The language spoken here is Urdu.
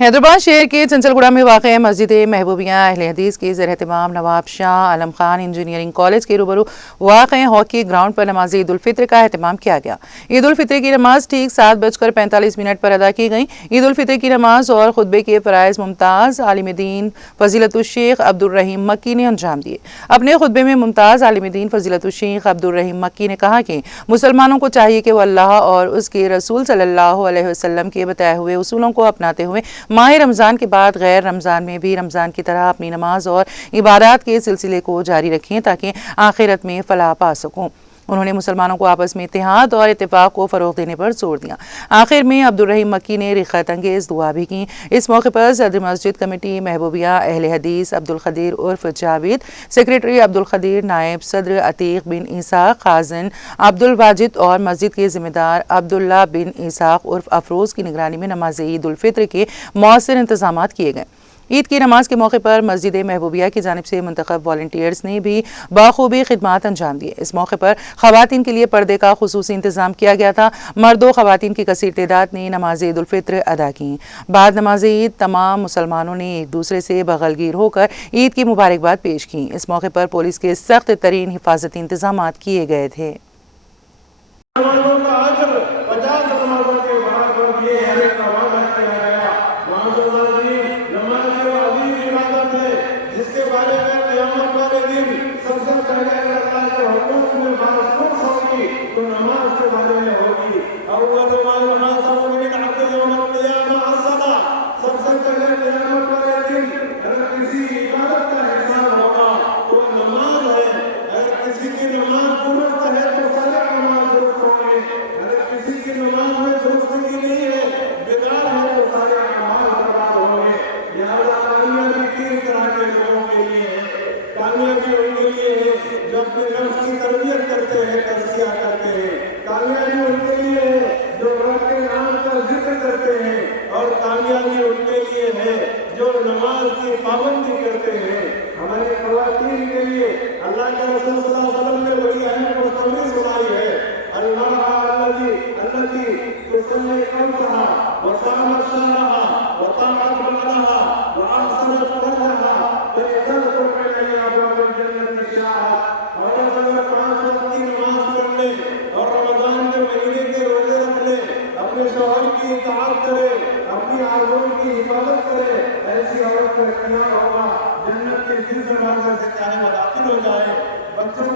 حیدرآباد شہر کے چنچلگوڑہ میں واقع مسجد محبوبیہ اہل حدیث کے زیر اہتمام نواب شاہ عالم خان انجینئرنگ کالج کے روبرو واقع ہاکی گراؤنڈ پر نماز عید الفطر کا اہتمام کیا گیا۔ عید الفطر کی نماز ٹھیک 7:45 پر ادا کی گئی۔ عید الفطر کی نماز اور خطبے کے فرائض ممتاز عالم دین فضیلت الشیخ عبد الرحیم مکی نے انجام دیے۔ اپنے خطبے میں ممتاز عالم دین فضیلت الشیخ عبد الرحیم مکی نے کہا کہ مسلمانوں کو چاہیے کہ وہ اللہ اور اس کے رسول صلی اللہ علیہ وسلم کے بتائے ہوئے اصولوں کو اپناتے ہوئے ماہ رمضان کے بعد غیر رمضان میں بھی رمضان کی طرح اپنی نماز اور عبادات کے سلسلے کو جاری رکھیں تاکہ آخرت میں فلاح پا سکوں۔ انہوں نے مسلمانوں کو آپس میں اتحاد اور اتفاق کو فروغ دینے پر زور دیا۔ آخر میں عبد الرحیم مکی نے رغبت انگیز دعا بھی کی۔ اس موقع پر صدر مسجد کمیٹی محبوبیہ اہل حدیث عبد القدیر عرف جاوید، سیکریٹری عبد القدیر، نائب صدر عتیق بن اسحاق، خازن عبد الواجد اور مسجد کے ذمہ دار عبداللہ بن اسحاق عرف افروز کی نگرانی میں نماز عید الفطر کے مؤثر انتظامات کیے گئے۔ عید کی نماز کے موقع پر مسجد محبوبیہ کی جانب سے منتخب والنٹیئرز نے بھی بخوبی خدمات انجام دیے۔ اس موقع پر خواتین کے لیے پردے کا خصوصی انتظام کیا گیا تھا۔ مرد و خواتین کی کثیر تعداد نے نماز عید الفطر ادا کی۔ بعد نماز عید تمام مسلمانوں نے ایک دوسرے سے بغل گیر ہو کر عید کی مبارکباد پیش کی۔ اس موقع پر پولیس کے سخت ترین حفاظتی انتظامات کیے گئے تھے۔ کامیابی ان کے لیے ہے جو نماز کی پابندی کرتے ہیں۔ ہماری خواتین کے لیے اللہ کے رسول صلی اللہ علیہ وسلم نے بڑی اہم خوشخبری سنائی ہے۔ اللہ التي تصلي خمسها وصامت شهرها وطاعت بدنها واحسنت فرجها فلتدخل الي ابواب الجنه شاء۔ اور اگر 5 وقت کی نماز پڑھ لے اور رمضان کے مہینے کے روزے رکھ لے، اپنے شوہر کی اطاعت کرے، اپنی آزوں کی حفاظت کرے، ایسی عورت کا اختیار ہوگا جنت کے جس دروازے سے چاہے وہ داخل ہو جائے۔ بچوں